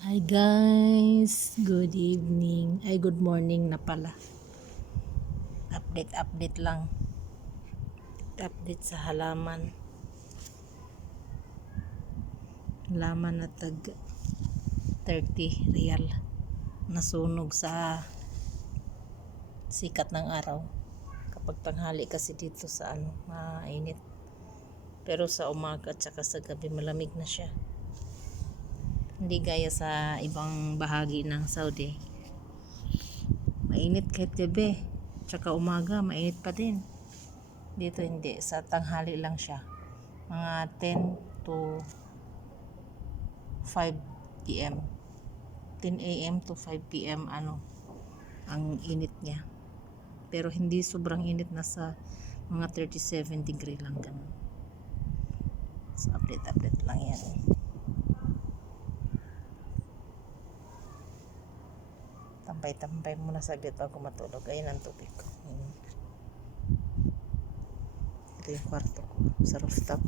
Hi guys, good evening. Ay, good morning na pala. Update lang. Update sa halaman. Halaman na tag 30 real. Nasunog sa sikat ng araw. Kapag tanghali kasi dito sa mainit. Pero sa umaga at saka sa gabi malamig na siya. Hindi gaya sa ibang bahagi ng Saudi. Mainit kahit gabi. Tsaka umaga, mainit pa din. Dito hindi. Sa tanghali lang siya. Mga 10 to 5 p.m. 10 a.m. to 5 p.m. ang init niya. Pero hindi sobrang init, nasa mga 37 degree lang ganun. So update lang yan. Tampay muna saglit bago matulog. Ayun ang tubig ko. Ito yung kwarto ko sa rooftop.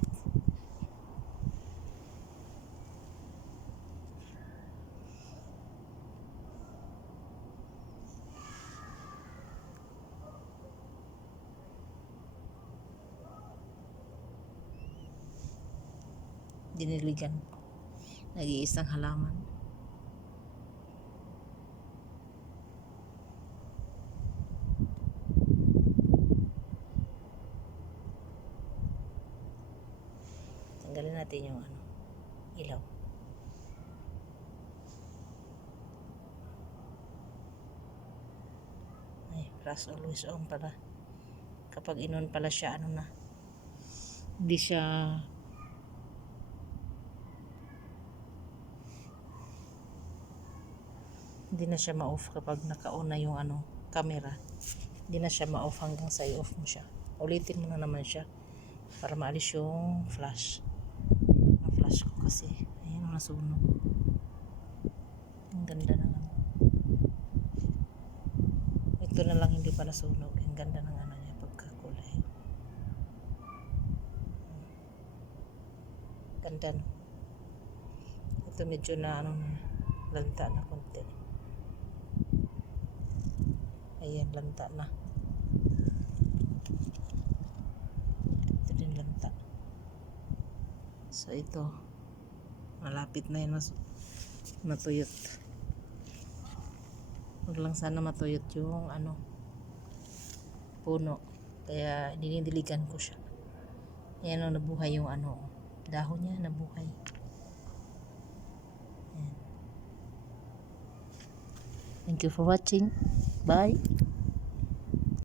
Diniligan ko. Nag-iisang halaman. Tanggalin natin yung ilaw. Ay, flash always on pala. Kapag inon pala siya, hindi siya ma-off kapag naka-on na yung camera. Hindi na siya ma-off hanggang sa i-off mo siya. Ulitin mo na naman siya para maalis yung flash. Ang flash ko kasi ayun, nasunog. Ang ganda ng ito na lang hindi pa nasunog. Ang ganda ng niya, pagkakulay. Ganda no? Ito medyo na lanta na konti. Ayan, lanta na. Ito din lanta. So ito, malapit na yun matuyot. Huwag lang sana matuyot yung puno. Kaya dinidiligan ko siya. Ayan, nabuhay yung dahon niya, nabuhay. Ayan. Thank you for watching. Bye.